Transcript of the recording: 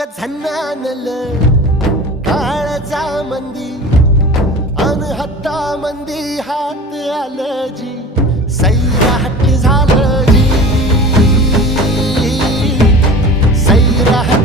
ग झन्नानल काळजा मंदी अन हत्ता मंदी हात आलं जी सैराट झालं जी सैराट